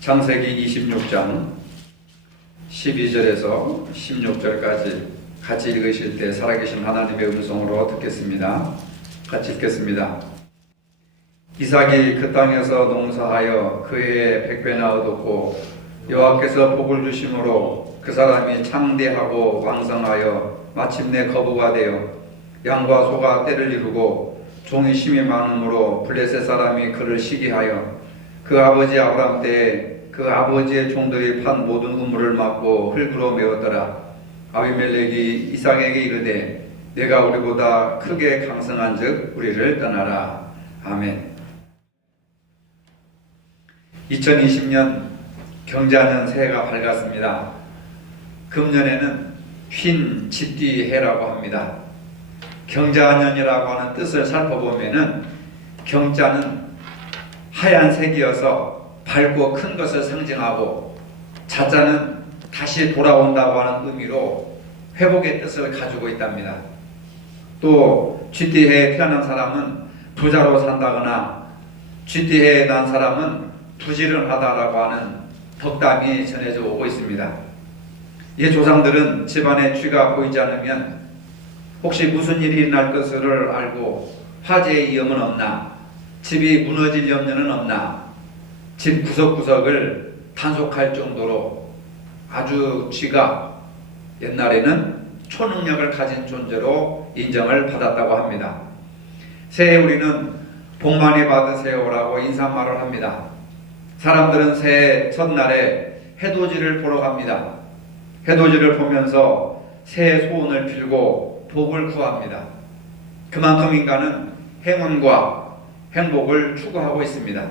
창세기 26장 12절에서 16절까지 같이 읽으실 때 살아계신 하나님의 음성으로 듣겠습니다. 같이 읽겠습니다. 이삭이 그 땅에서 농사하여 그 해에 100배나 얻었고 여호와께서 복을 주심으로 그 사람이 창대하고 왕성하여 마침내 거부가 되어 양과 소가 떼를 이루고 종이 심이 많음으로 블레셋 사람이 그를 시기하여 그 아버지 아브람 때에 그 아버지의 종들이 판 모든 우물을 막고 흙으로 메웠더라. 아비멜렉이 이삭에게 이르되 내가 우리보다 크게 강성한즉 우리를 떠나라. 아멘. 2020년 경자년 새해가 밝았습니다. 금년에는 흰 집뒤해라고 합니다. 경자년이라고 하는 뜻을 살펴보면은 경자는 하얀색이어서 밝고 큰 것을 상징하고 자자는 다시 돌아온다고 하는 의미로 회복의 뜻을 가지고 있답니다. 또 쥐띠해에 태어난 사람은 부자로 산다거나 쥐띠해에 난 사람은 부지런하다라고 하는 덕담이 전해져 오고 있습니다. 이 조상들은 집안에 쥐가 보이지 않으면 혹시 무슨 일이 일어날 것을 알고 화재의 위험은 없나, 집이 무너질 염려는 없나, 집 구석구석을 단속할 정도로 아주 쥐가 옛날에는 초능력을 가진 존재로 인정을 받았다고 합니다. 새해 우리는 복 많이 받으세요라고 인사말을 합니다. 사람들은 새해 첫날에 해돋이를 보러 갑니다. 해돋이를 보면서 새해 소원을 빌고 복을 구합니다. 그만큼 인간은 행운과 행복을 추구하고 있습니다.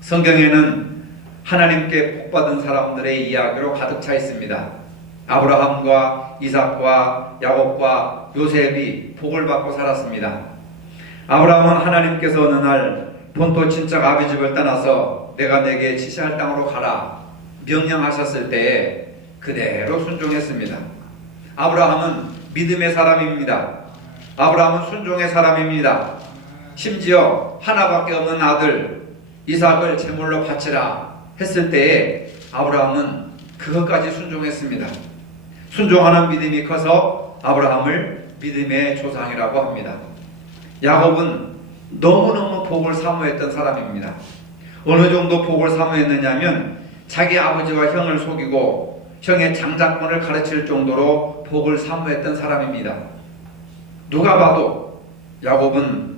성경에는 하나님께 복받은 사람들의 이야기로 가득 차 있습니다. 아브라함과 이삭과 야곱과 요셉이 복을 받고 살았습니다. 아브라함은 하나님께서 어느 날 본토 친척 아비 집을 떠나서 내가 내게 지시할 땅으로 가라 명령하셨을 때에 그대로 순종했습니다. 아브라함은 믿음의 사람입니다. 아브라함은 순종의 사람입니다. 심지어 하나밖에 없는 아들 이삭을 제물로 바치라 했을 때에 아브라함은 그것까지 순종했습니다. 순종하는 믿음이 커서 아브라함을 믿음의 조상이라고 합니다. 야곱은 너무너무 복을 사모했던 사람입니다. 어느 정도 복을 사모했느냐면 자기 아버지와 형을 속이고 형의 장자권을 가르칠 정도로 복을 사모했던 사람입니다. 누가 봐도 야곱은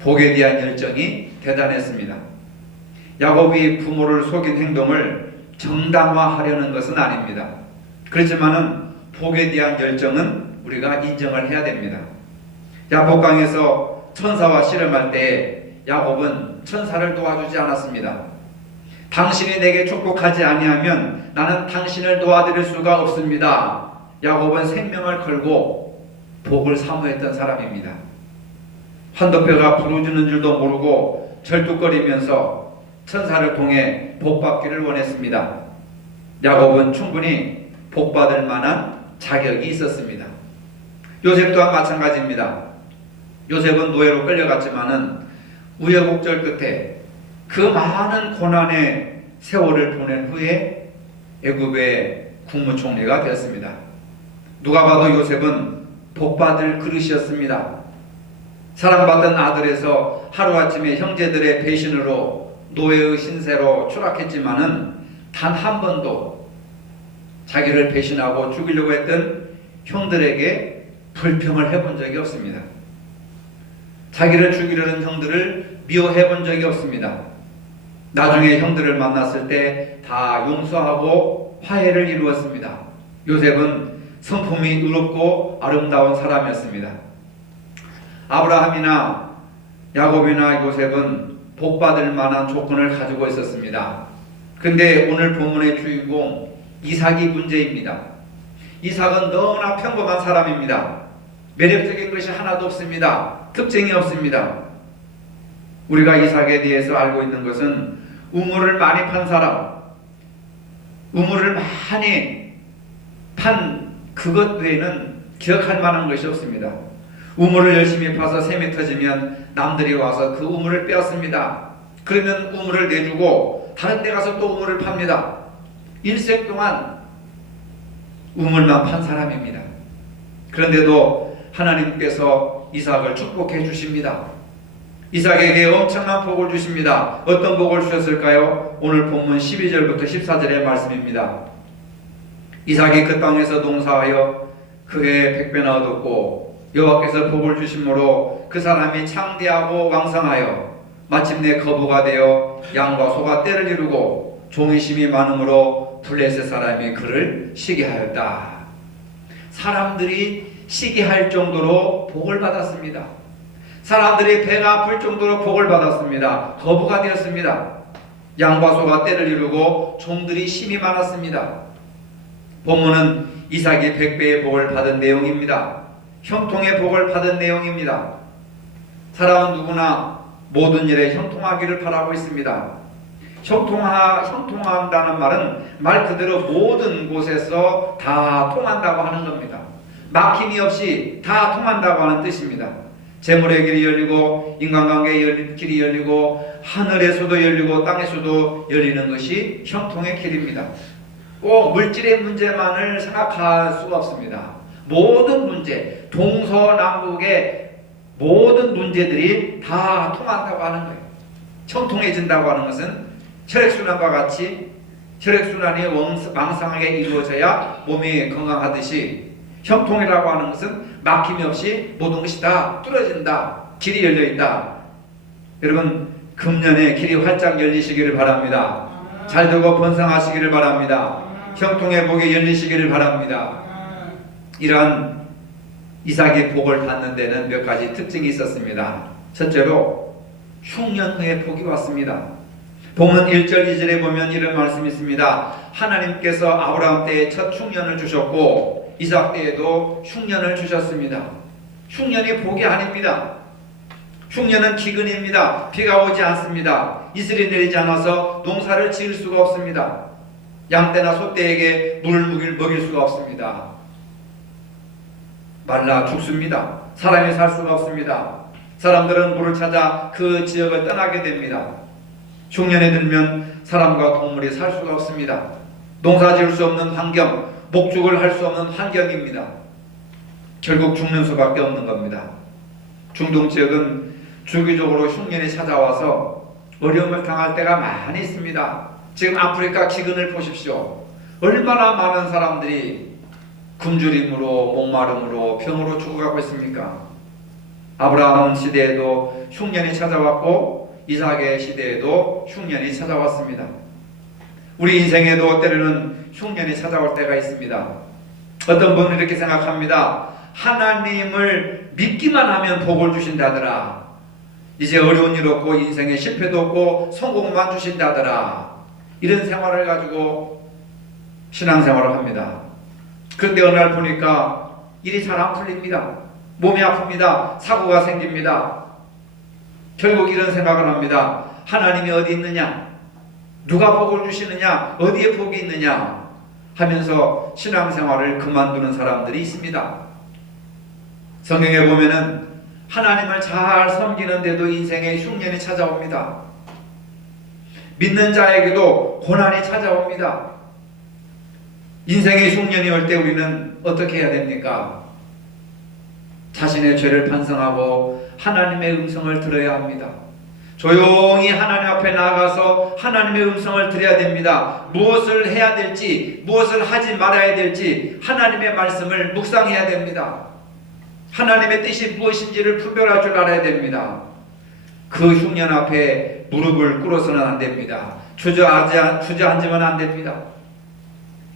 복에 대한 열정이 대단했습니다. 야곱이 부모를 속인 행동을 정당화하려는 것은 아닙니다. 그렇지만은 복에 대한 열정은 우리가 인정을 해야 됩니다. 야복강에서 천사와 씨름할 때 야곱은 천사를 도와주지 않았습니다. 당신이 내게 축복하지 아니하면 나는 당신을 도와드릴 수가 없습니다. 야곱은 생명을 걸고 복을 사모했던 사람입니다. 환도뼈가 부러지는 줄도 모르고 절뚝거리면서 천사를 통해 복받기를 원했습니다. 야곱은 충분히 복받을 만한 자격이 있었습니다. 요셉 또한 마찬가지입니다. 요셉은 노예로 끌려갔지만은 우여곡절 끝에 그 많은 고난의 세월을 보낸 후에 애굽의 국무총리가 되었습니다. 누가 봐도 요셉은 복받을 그릇이었습니다. 사랑받던 아들에서 하루아침에 형제들의 배신으로 노예의 신세로 추락했지만은 단 한 번도 자기를 배신하고 죽이려고 했던 형들에게 불평을 해본 적이 없습니다. 자기를 죽이려는 형들을 미워해 본 적이 없습니다. 나중에 형들을 만났을 때 다 용서하고 화해를 이루었습니다. 요셉은 성품이 의롭고 아름다운 사람이었습니다. 아브라함이나 야곱이나 요셉은 복받을 만한 조건을 가지고 있었습니다. 그런데 오늘 본문의 주인공 이삭이 문제입니다. 이삭은 너무나 평범한 사람입니다. 매력적인 것이 하나도 없습니다. 특징이 없습니다. 우리가 이삭에 대해서 알고 있는 것은 우물을 많이 판 사람, 우물을 많이 판 그것 외에는 기억할 만한 것이 없습니다. 우물을 열심히 파서 샘이 터지면 남들이 와서 그 우물을 빼앗습니다. 그러면 우물을 내주고 다른 데 가서 또 우물을 팝니다. 일생 동안 우물만 판 사람입니다. 그런데도 하나님께서 이삭을 축복해 주십니다. 이삭에게 엄청난 복을 주십니다. 어떤 복을 주셨을까요? 오늘 본문 12절부터 14절의 말씀입니다. 이삭이 그 땅에서 농사하여 그의 백배나 얻었고 여호와께서 복을 주심으로 그 사람이 창대하고 왕성하여 마침내 거부가 되어 양과 소가 떼를 이루고 종의 심이 많으므로 블레셋 사람이 그를 시기하였다. 사람들이 시기할 정도로 복을 받았습니다. 사람들이 배가 아플 정도로 복을 받았습니다. 거부가 되었습니다. 양과 소가 떼를 이루고 종들이 심이 많았습니다. 본문은 이삭이 100배의 복을 받은 내용입니다. 형통의 복을 받은 내용입니다. 사람은 누구나 모든 일에 형통하기를 바라고 있습니다. 형통한다는 말은 말 그대로 모든 곳에서 다 통한다고 하는 겁니다. 막힘이 없이 다 통한다고 하는 뜻입니다. 재물의 길이 열리고 인간관계의 길이 열리고 하늘에서도 열리고 땅에서도 열리는 것이 형통의 길입니다. 꼭 물질의 문제만을 생각할 수가 없습니다. 모든 문제, 동서남북의 모든 문제들이 다 통한다고 하는 거예요. 형통해진다고 하는 것은 혈액순환과 같이 혈액순환이 왕성하게 이루어져야 몸이 건강하듯이 형통이라고 하는 것은 막힘이 없이 모든 것이 다 뚫어진다. 길이 열려있다. 여러분 금년에 길이 활짝 열리시기를 바랍니다. 잘되고 번성하시기를 바랍니다. 형통의 복이 열리시기를 바랍니다. 이러한 이삭이 복을 받는 데는 몇 가지 특징이 있었습니다. 첫째로 흉년 후에 복이 왔습니다. 본문 1절 2절에 보면 이런 말씀이 있습니다. 하나님께서 아브라함 때에 첫 흉년을 주셨고 이삭 때에도 흉년을 주셨습니다. 흉년이 복이 아닙니다. 흉년은 기근입니다. 비가 오지 않습니다. 이슬이 내리지 않아서 농사를 지을 수가 없습니다. 양떼나 소떼에게 물을 먹일 수가 없습니다. 말라 죽습니다. 사람이 살 수가 없습니다. 사람들은 물을 찾아 그 지역을 떠나게 됩니다. 흉년에 들면 사람과 동물이 살 수가 없습니다. 농사 지을 수 없는 환경, 목축을 할 수 없는 환경입니다. 결국 죽는 수밖에 없는 겁니다. 중동 지역은 주기적으로 흉년이 찾아와서 어려움을 당할 때가 많이 있습니다. 지금 아프리카 기근을 보십시오. 얼마나 많은 사람들이 굶주림으로 목마름으로 병으로 죽어가고 있습니까? 아브라함 시대에도 흉년이 찾아왔고 이삭의 시대에도 흉년이 찾아왔습니다. 우리 인생에도 때로는 흉년이 찾아올 때가 있습니다. 어떤 분은 이렇게 생각합니다. 하나님을 믿기만 하면 복을 주신다더라. 이제 어려운 일 없고 인생에 실패도 없고 성공만 주신다더라. 이런 생활을 가지고 신앙생활을 합니다. 그런데 어느 날 보니까 일이 잘 안 풀립니다. 몸이 아픕니다. 사고가 생깁니다. 결국 이런 생각을 합니다. 하나님이 어디 있느냐? 누가 복을 주시느냐? 어디에 복이 있느냐? 하면서 신앙생활을 그만두는 사람들이 있습니다. 성경에 보면은 하나님을 잘 섬기는데도 인생에 흉년이 찾아옵니다. 믿는 자에게도 고난이 찾아옵니다. 인생의 흉년이 올 때 우리는 어떻게 해야 됩니까? 자신의 죄를 반성하고 하나님의 음성을 들어야 합니다. 조용히 하나님 앞에 나아가서 하나님의 음성을 들어야 됩니다. 무엇을 해야 될지, 무엇을 하지 말아야 될지 하나님의 말씀을 묵상해야 됩니다. 하나님의 뜻이 무엇인지를 분별할 줄 알아야 됩니다. 그 흉년 앞에 무릎을 꿇어서는 안 됩니다. 주저앉으면 안 됩니다.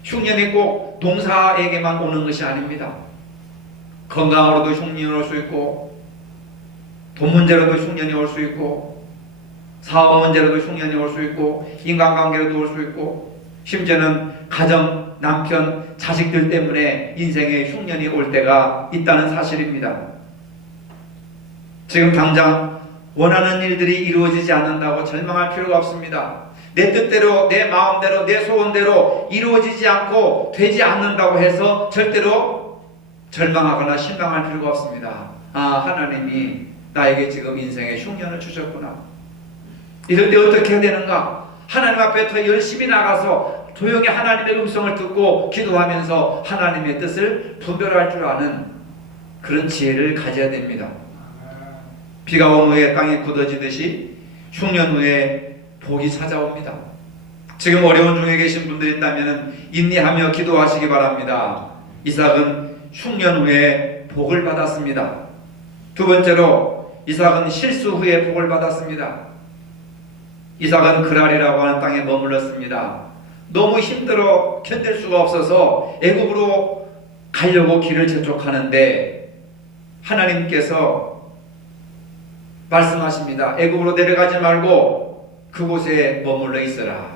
흉년이 꼭 농사에게만 오는 것이 아닙니다. 건강으로도 흉년이 올 수 있고 돈 문제로도 흉년이 올 수 있고 사업 문제로도 흉년이 올 수 있고 인간관계로도 올 수 있고 심지어는 가정, 남편, 자식들 때문에 인생에 흉년이 올 때가 있다는 사실입니다. 지금 당장 원하는 일들이 이루어지지 않는다고 절망할 필요가 없습니다. 내 뜻대로, 내 마음대로, 내 소원대로 이루어지지 않고 되지 않는다고 해서 절대로 절망하거나 실망할 필요가 없습니다. 아, 하나님이 나에게 지금 인생에 흉년을 주셨구나. 이럴 때 어떻게 해야 되는가? 하나님 앞에 더 열심히 나가서 조용히 하나님의 음성을 듣고 기도하면서 하나님의 뜻을 분별할 줄 아는 그런 지혜를 가져야 됩니다. 비가 온 후에 땅이 굳어지듯이 흉년 후에 복이 찾아옵니다. 지금 어려운 중에 계신 분들이 있다면 인내하며 기도하시기 바랍니다. 이삭은 흉년 후에 복을 받았습니다. 두 번째로 이삭은 실수 후에 복을 받았습니다. 이삭은 그랄이라고 하는 땅에 머물렀습니다. 너무 힘들어 견딜 수가 없어서 애굽으로 가려고 길을 재촉하는데 하나님께서 말씀하십니다. 애굽으로 내려가지 말고 그곳에 머물러 있어라.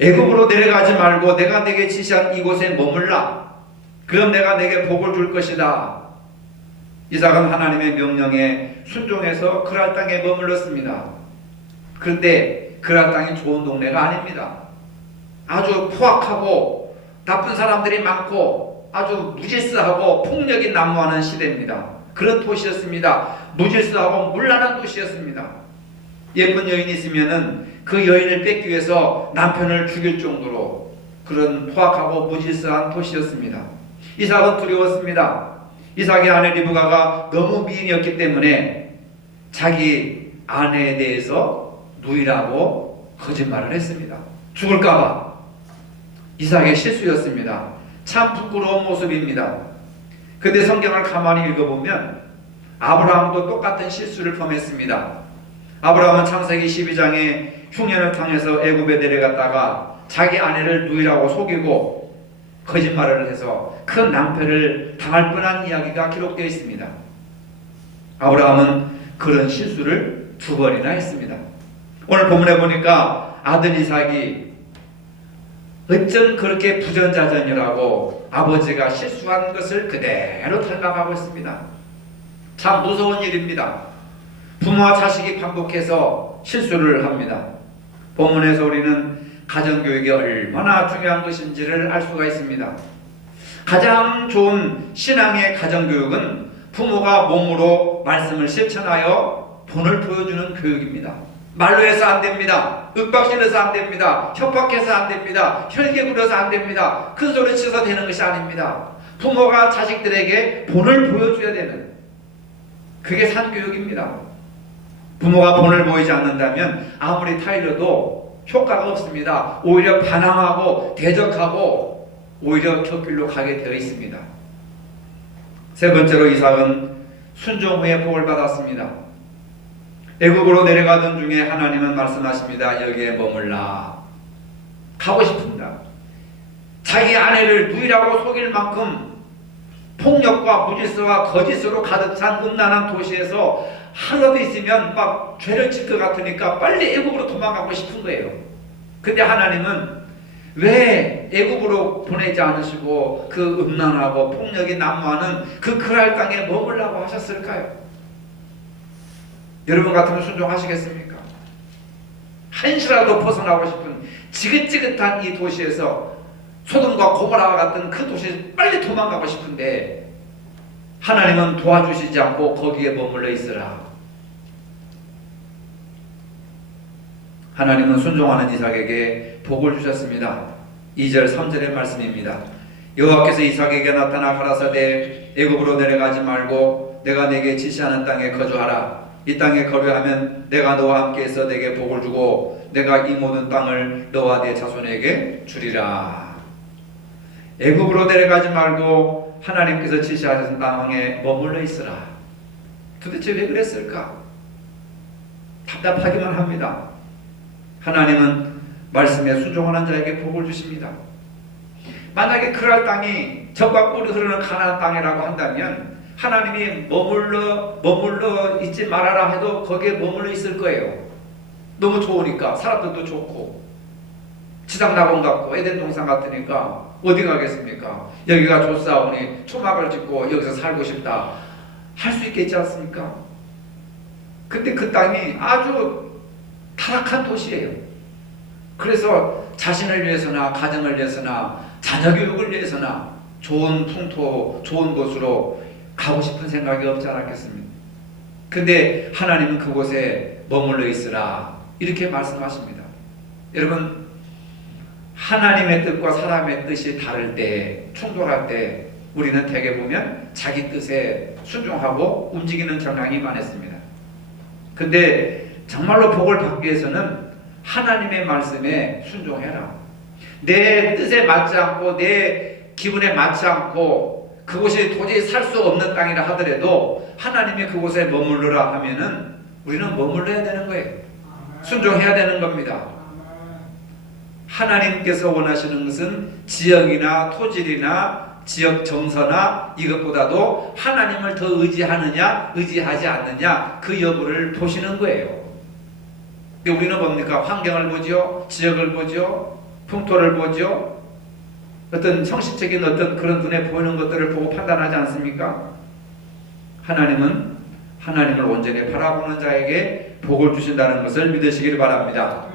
애굽으로 내려가지 말고 내가 내게 지시한 이곳에 머물라. 그럼 내가 내게 복을 줄 것이다. 이삭은 하나님의 명령에 순종해서 그랄 땅에 머물렀습니다. 그런데 그랄 땅이 좋은 동네가 아닙니다. 아주 포악하고 나쁜 사람들이 많고 아주 무질서하고 폭력이 난무하는 시대입니다. 그런 도시였습니다. 무질서하고 문란한 도시였습니다. 예쁜 여인이 있으면은 그 여인을 뺏기 위해서 남편을 죽일 정도로 그런 포악하고 무질서한 도시였습니다. 이삭은 두려웠습니다. 이삭의 아내 리브가가 너무 미인이었기 때문에 자기 아내에 대해서 누이라고 거짓말을 했습니다. 죽을까봐. 이삭의 실수였습니다. 참 부끄러운 모습입니다. 근데 성경을 가만히 읽어보면 아브라함도 똑같은 실수를 범했습니다. 아브라함은 창세기 12장에 흉년을 당해서 애굽에 내려갔다가 자기 아내를 누이라고 속이고 거짓말을 해서 큰 낭패를 당할 뻔한 이야기가 기록되어 있습니다. 아브라함은 그런 실수를 2번이나 했습니다. 오늘 본문에 보니까 아들 이삭이 어쩜 그렇게 부전자전이라고 아버지가 실수한 것을 그대로 닮아가고 있습니다. 참 무서운 일입니다. 부모와 자식이 반복해서 실수를 합니다. 본문에서 우리는 가정교육이 얼마나 중요한 것인지를 알 수가 있습니다. 가장 좋은 신앙의 가정교육은 부모가 몸으로 말씀을 실천하여 본을 보여주는 교육입니다. 말로 해서 안 됩니다. 윽박질러서 안 됩니다. 협박해서 안 됩니다. 혈기 부려서 안 됩니다. 큰 소리 치서 되는 것이 아닙니다. 부모가 자식들에게 본을 보여줘야 되는, 그게 산교육입니다. 부모가 본을 보이지 않는다면 아무리 타일러도 효과가 없습니다. 오히려 반항하고 대적하고 오히려 곁길로 가게 되어 있습니다. 세 번째로 이삭은 순종 후에 복을 받았습니다. 애굽으로 내려가던 중에 하나님은 말씀하십니다. 여기에 머물라. 가고 싶습니다. 자기 아내를 누이라고 속일 만큼 폭력과 무질서와 거짓으로 가득 찬 음란한 도시에서 하루라도 있으면 막 죄를 질 것 같으니까 빨리 애굽으로 도망가고 싶은 거예요. 근데 하나님은 왜 애굽으로 보내지 않으시고 그 음란하고 폭력이 난무하는 그 그랄 땅에 머물라고 하셨을까요? 여러분 같으면 순종하시겠습니까? 한시라도 벗어나고 싶은 지긋지긋한 이 도시에서 소돔과 고모라와 같은 그 도시에서 빨리 도망가고 싶은데 하나님은 도와주시지 않고 거기에 머물러 있으라. 하나님은 순종하는 이삭에게 복을 주셨습니다. 2절 3절의 말씀입니다. 여호와께서 이삭에게 나타나 가라사대 애굽으로 내려가지 말고 내가 내게 지시하는 땅에 거주하라. 이 땅에 거류하면 내가 너와 함께해서 내게 복을 주고 내가 이 모든 땅을 너와 네 자손에게 주리라. 애굽으로 내려가지 말고 하나님께서 지시하신 땅에 머물러 있으라. 도대체 왜 그랬을까? 답답하기만 합니다. 하나님은 말씀에 순종하는 자에게 복을 주십니다. 만약에 그랄 땅이 젖과 꿀이 흐르는 가나안 땅이라고 한다면 하나님이 머물러 있지 말아라 해도 거기에 머물러 있을 거예요. 너무 좋으니까, 사람들도 좋고 지상낙원 같고 에덴 동산 같으니까 어디 가겠습니까? 여기가 좋사오니 초막을 짓고 여기서 살고 싶다 할 수 있겠지 않습니까? 근데 그 땅이 아주 타락한 도시예요. 그래서 자신을 위해서나 가정을 위해서나 자녀 교육을 위해서나 좋은 풍토, 좋은 곳으로 가고 싶은 생각이 없지 않았겠습니까? 근데 하나님은 그곳에 머물러 있으라 이렇게 말씀하십니다. 여러분, 하나님의 뜻과 사람의 뜻이 다를 때, 충돌할 때 우리는 대개 보면 자기 뜻에 순종하고 움직이는 경향이 많았습니다. 근데 정말로 복을 받기 위해서는 하나님의 말씀에 순종해라. 내 뜻에 맞지 않고 내 기분에 맞지 않고 그곳이 도저히 살 수 없는 땅이라 하더라도 하나님이 그곳에 머물러라 하면은 우리는 머물러야 되는 거예요. 순종해야 되는 겁니다. 하나님께서 원하시는 것은 지역이나 토질이나 지역 정서나 이것보다도 하나님을 더 의지하느냐 의지하지 않느냐 그 여부를 보시는 거예요. 우리는 뭡니까? 환경을 보죠, 지역을 보죠, 풍토를 보죠, 어떤 형식적인 어떤 그런 눈에 보이는 것들을 보고 판단하지 않습니까? 하나님은 하나님을 온전히 바라보는 자에게 복을 주신다는 것을 믿으시길 바랍니다.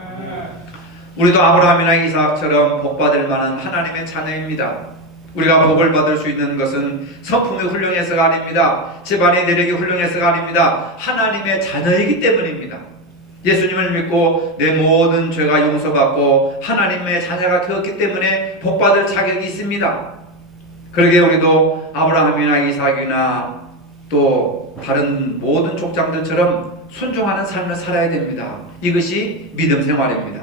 우리도 아브라함이나 이삭처럼 복받을 만한 하나님의 자녀입니다. 우리가 복을 받을 수 있는 것은 성품이 훌륭해서가 아닙니다. 집안의 내력이 훌륭해서가 아닙니다. 하나님의 자녀이기 때문입니다. 예수님을 믿고 내 모든 죄가 용서받고 하나님의 자녀가 되었기 때문에 복받을 자격이 있습니다. 그러기에 우리도 아브라함이나 이삭이나 또 다른 모든 족장들처럼 순종하는 삶을 살아야 됩니다. 이것이 믿음 생활입니다.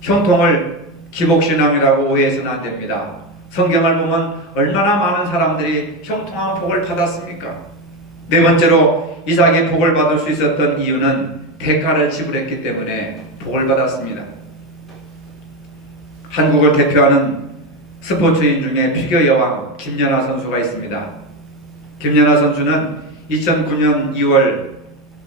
형통을 기복신앙이라고 오해해서는 안 됩니다. 성경을 보면 얼마나 많은 사람들이 형통한 복을 받았습니까? 네 번째로 이삭이 복을 받을 수 있었던 이유는 대가를 지불했기 때문에 복을 받았습니다. 한국을 대표하는 스포츠인 중에 피겨 여왕 김연아 선수가 있습니다. 김연아 선수는 2009년 2월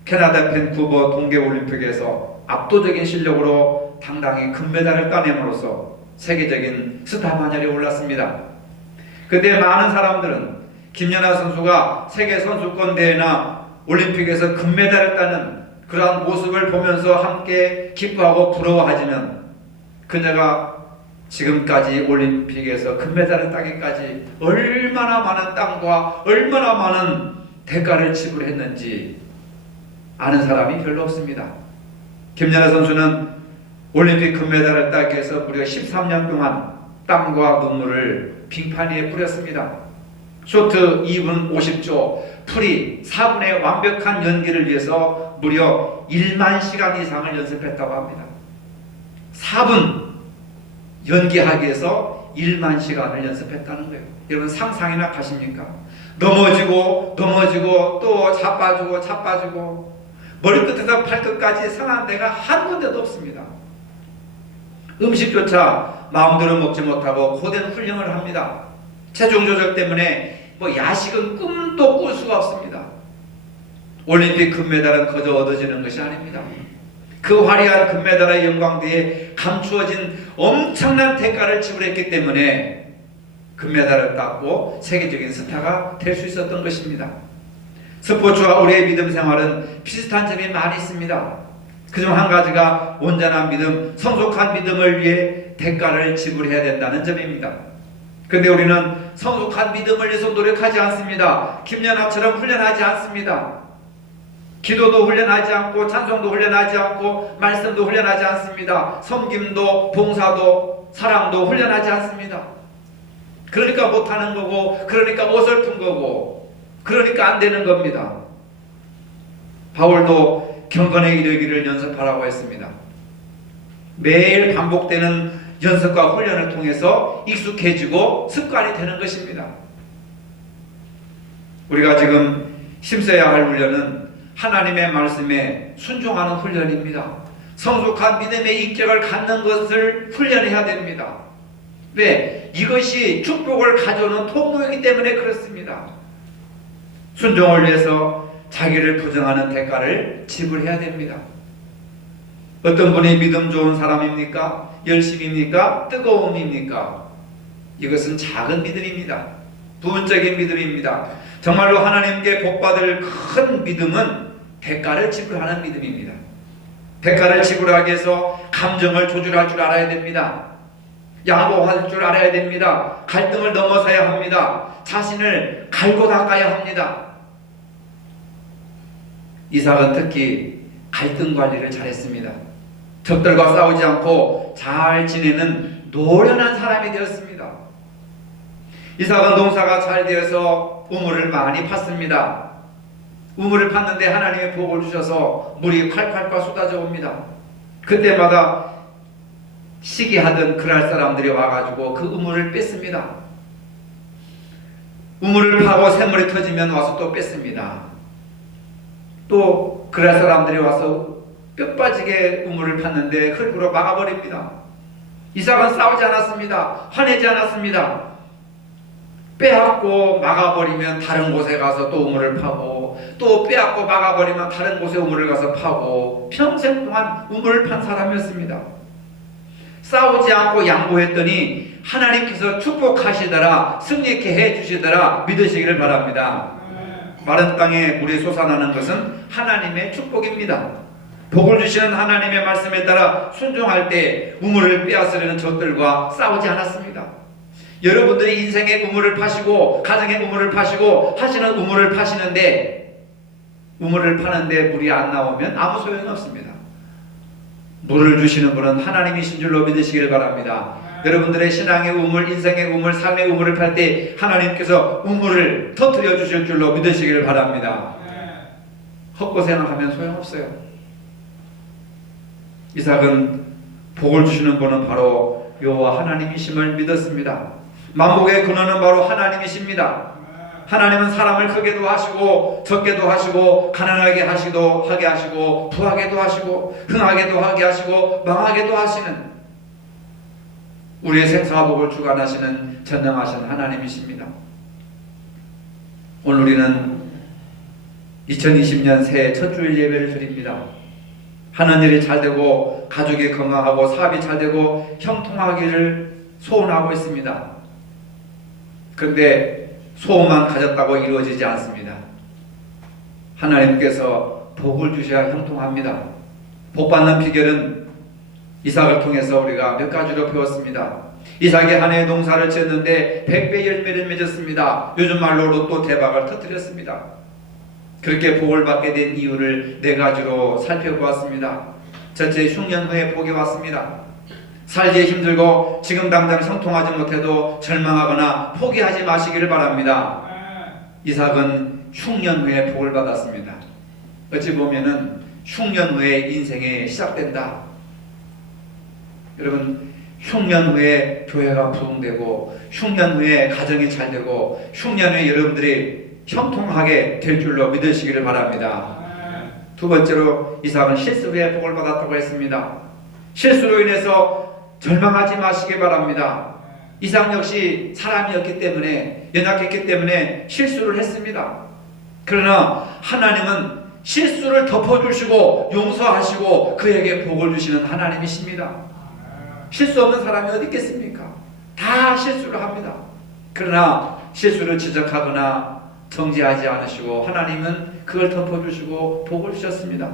캐나다 밴쿠버 동계올림픽에서 압도적인 실력으로 당당히 금메달을 따냄으로써 세계적인 스타 반열에 올랐습니다. 그때 많은 사람들은 김연아 선수가 세계 선수권 대회나 올림픽에서 금메달을 따는 그러한 모습을 보면서 함께 기뻐하고 부러워하지만 그녀가 지금까지 올림픽에서 금메달을 따기까지 얼마나 많은 땀과 얼마나 많은 대가를 지불했는지 아는 사람이 별로 없습니다. 김연아 선수는 올림픽 금메달을 따기 위해서 무려 13년 동안 땀과 눈물을 빙판 위에 뿌렸습니다. 쇼트 2분 50초, 프리 4분의 완벽한 연기를 위해서 무려 1만 시간 이상을 연습했다고 합니다. 4분 연기하기 위해서 1만 시간을 연습했다는 거예요. 여러분 상상이나 가십니까? 넘어지고 또 자빠지고 머리끝에서 발끝까지 상한 데가 한 군데도 없습니다. 음식조차 마음대로 먹지 못하고 고된 훈련을 합니다. 체중 조절 때문에 야식은 꿈도 꿀 수가 없습니다. 올림픽 금메달은 거저 얻어지는 것이 아닙니다. 그 화려한 금메달의 영광 뒤에 감추어진 엄청난 대가를 지불했기 때문에 금메달을 땄고 세계적인 스타가 될 수 있었던 것입니다. 스포츠와 우리의 믿음 생활은 비슷한 점이 많이 있습니다. 그중 한 가지가 온전한 믿음, 성숙한 믿음을 위해 대가를 지불해야 된다는 점입니다. 그런데 우리는 성숙한 믿음을 위해서 노력하지 않습니다. 김연아처럼 훈련하지 않습니다. 기도도 훈련하지 않고 찬송도 훈련하지 않고 말씀도 훈련하지 않습니다. 섬김도 봉사도 사랑도 훈련하지 않습니다. 그러니까 못하는 거고 그러니까 어설픈 거고 그러니까 안 되는 겁니다. 바울도 경건에 이르기를 연습하라고 했습니다. 매일 반복되는 연습과 훈련을 통해서 익숙해지고 습관이 되는 것입니다. 우리가 지금 힘써야 할 훈련은 하나님의 말씀에 순종하는 훈련입니다. 성숙한 믿음의 인격을 갖는 것을 훈련해야 됩니다. 왜? 이것이 축복을 가져오는 통로이기 때문에 그렇습니다. 순종을 위해서 자기를 부정하는 대가를 지불해야 됩니다. 어떤 분이 믿음 좋은 사람입니까? 열심입니까? 뜨거움입니까? 이것은 작은 믿음입니다. 부분적인 믿음입니다. 정말로 하나님께 복받을 큰 믿음은 대가를 지불하는 믿음입니다. 대가를 지불하기 위해서 감정을 조절할 줄 알아야 됩니다. 양보할 줄 알아야 됩니다. 갈등을 넘어서야 합니다. 자신을 갈고 닦아야 합니다. 이삭은 특히 갈등 관리를 잘했습니다. 적들과 싸우지 않고 잘 지내는 노련한 사람이 되었습니다. 이삭은 농사가 잘 되어서 우물을 많이 팠습니다. 우물을 팠는데 하나님의 복을 주셔서 물이 콸콸콸 쏟아져 옵니다. 그때마다 시기하던 그랄 사람들이 와가지고 그 우물을 뺐습니다. 우물을 파고 샘물이 터지면 와서 또 뺐습니다. 또 그랄 사람들이 와서 뼈 빠지게 우물을 팠는데 흙으로 막아버립니다. 이삭은 싸우지 않았습니다. 화내지 않았습니다. 빼앗고 막아버리면 다른 곳에 가서 또 우물을 파고, 또 빼앗고 막아버리면 다른 곳에 우물을 가서 파고, 평생 동안 우물을 판 사람이었습니다. 싸우지 않고 양보했더니 하나님께서 축복하시더라, 승리케 해주시더라 믿으시기를 바랍니다. 마른 땅에 물이 솟아나는 것은 하나님의 축복입니다. 복을 주시는 하나님의 말씀에 따라 순종할 때 우물을 빼앗으려는 적들과 싸우지 않았습니다. 여러분들이 인생의 우물을 파시고 가정의 우물을 파시고 하시는 우물을 파시는데, 우물을 파는데 물이 안 나오면 아무 소용이 없습니다. 물을 주시는 분은 하나님이신 줄로 믿으시기를 바랍니다. 여러분들의 신앙의 우물, 인생의 우물, 삶의 우물을 팔 때 하나님께서 우물을 터뜨려 주실 줄로 믿으시기를 바랍니다. 헛고생을 하면 소용없어요. 이삭은 복을 주시는 분은 바로 여호와 하나님이심을 믿었습니다. 만복의 근원은 바로 하나님이십니다. 하나님은 사람을 크게도 하시고 적게도 하시고 가난하게 하게 하시고 부하게도 하시고 흥하게도 하게 하시고 망하게도 하시는 우리의 생사와 복을 주관하시는 전능하신 하나님이십니다. 오늘 우리는 2020년 새해 첫 주일 예배를 드립니다. 하는 일이 잘 되고 가족이 건강하고 사업이 잘 되고 형통하기를 소원하고 있습니다. 그런데 소원만 가졌다고 이루어지지 않습니다. 하나님께서 복을 주셔야 형통합니다. 복받는 비결은 이삭을 통해서 우리가 몇 가지로 배웠습니다. 이삭이 한 해 농사를 지었는데 100배 열매를 맺었습니다. 요즘 말로 로또 대박을 터뜨렸습니다. 그렇게 복을 받게 된 이유를 4가지로 살펴보았습니다. 첫째, 흉년 후에 복이 왔습니다. 살기에 힘들고 지금 당장 형통하지 못해도 절망하거나 포기하지 마시기를 바랍니다. 이삭은 흉년 후에 복을 받았습니다. 어찌 보면은 흉년 후에 인생이 시작된다. 여러분, 흉년 후에 교회가 부흥되고 흉년 후에 가정이 잘 되고 흉년 후에 여러분들이 형통하게 될 줄로 믿으시기를 바랍니다. 두 번째로 이삭은 실수 후에 복을 받았다고 했습니다. 실수로 인해서 절망하지 마시기 바랍니다. 이삭 역시 사람이었기 때문에, 연약했기 때문에 실수를 했습니다. 그러나 하나님은 실수를 덮어주시고 용서하시고 그에게 복을 주시는 하나님이십니다. 실수 없는 사람이 어디 있겠습니까? 다 실수를 합니다. 그러나 실수를 지적하거나 정죄하지 않으시고 하나님은 그걸 덮어주시고 복을 주셨습니다.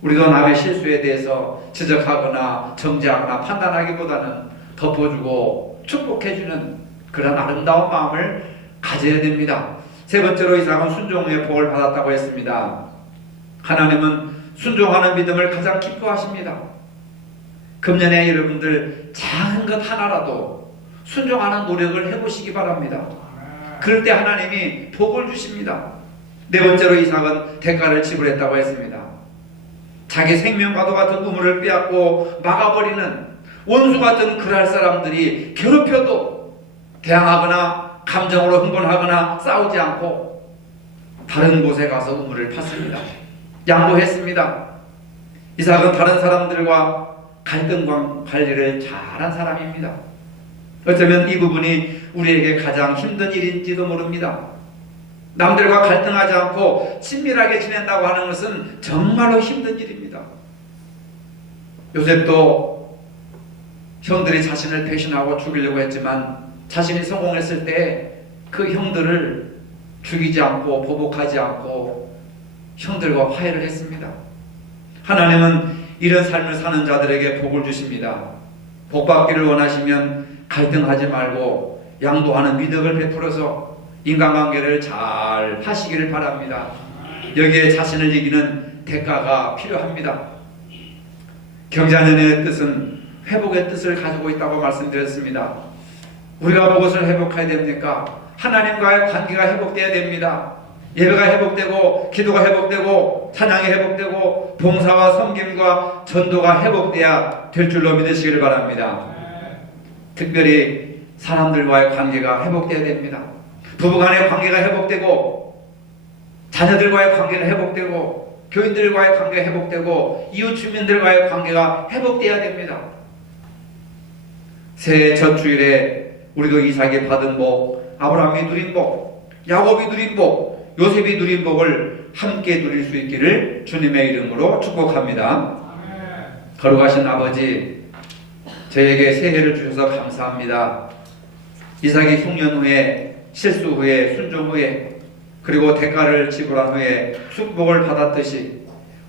우리도 남의 실수에 대해서 지적하거나 정죄하거나 판단하기보다는 덮어주고 축복해주는 그런 아름다운 마음을 가져야 됩니다. 세 번째로 이삭은 순종 후에 복을 받았다고 했습니다. 하나님은 순종하는 믿음을 가장 기뻐하십니다. 금년에 여러분들 작은 것 하나라도 순종하는 노력을 해보시기 바랍니다. 그럴 때 하나님이 복을 주십니다. 네 번째로 이삭은 대가를 지불했다고 했습니다. 자기 생명과도 같은 우물을 빼앗고 막아버리는 원수 같은 그랄 사람들이 괴롭혀도 대항하거나 감정으로 흥분하거나 싸우지 않고 다른 곳에 가서 우물을 팠습니다. 양보했습니다. 이삭은 다른 사람들과 갈등 관리를 잘한 사람입니다. 어쩌면 이 부분이 우리에게 가장 힘든 일인지도 모릅니다. 남들과 갈등하지 않고 친밀하게 지낸다고 하는 것은 정말로 힘든 일입니다. 요셉도 형들이 자신을 배신하고 죽이려고 했지만 자신이 성공했을 때 그 형들을 죽이지 않고 보복하지 않고 형들과 화해를 했습니다. 하나님은 이런 삶을 사는 자들에게 복을 주십니다. 복 받기를 원하시면 갈등하지 말고 양보하는 미덕을 베풀어서 인간관계를 잘 하시기를 바랍니다. 여기에 자신을 이기는 대가가 필요합니다. 경자년의 뜻은 회복의 뜻을 가지고 있다고 말씀드렸습니다. 우리가 무엇을 회복해야 됩니까? 하나님과의 관계가 회복돼야 됩니다. 예배가 회복되고 기도가 회복되고 찬양이 회복되고 봉사와 섬김과 전도가 회복돼야 될 줄로 믿으시기를 바랍니다. 특별히 사람들과의 관계가 회복돼야 됩니다. 부부간의 관계가 회복되고 자녀들과의 관계가 회복되고 교인들과의 관계가 회복되고 이웃 주민들과의 관계가 회복돼야 됩니다. 새해 첫 주일에 우리도 이삭이 받은 복, 아브라함이 누린 복, 야곱이 누린 복, 요셉이 누린 복을 함께 누릴 수 있기를 주님의 이름으로 축복합니다. 거룩하신 아버지, 저에게 새해를 주셔서 감사합니다. 이삭이 흉년 후에, 실수 후에, 순종 후에, 그리고 대가를 지불한 후에 축복을 받았듯이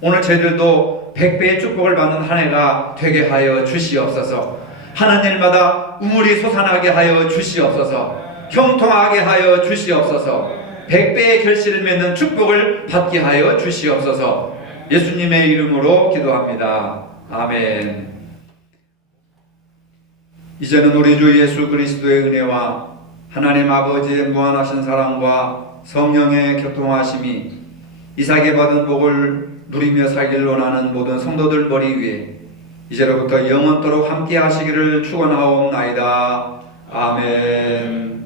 오늘 저희들도 100배의 축복을 받는 한 해가 되게 하여 주시옵소서. 하는 일마다 우물이 솟아나게 하여 주시옵소서. 형통하게 하여 주시옵소서. 100배의 결실을 맺는 축복을 받게 하여 주시옵소서. 예수님의 이름으로 기도합니다. 아멘. 이제는 우리 주 예수 그리스도의 은혜와 하나님 아버지의 무한하신 사랑과 성령의 교통하심이 이삭이 받은 복을 누리며 살기를 원하는 모든 성도들 머리 위에 이제로부터 영원토록 함께 하시기를 축원하옵나이다. 아멘.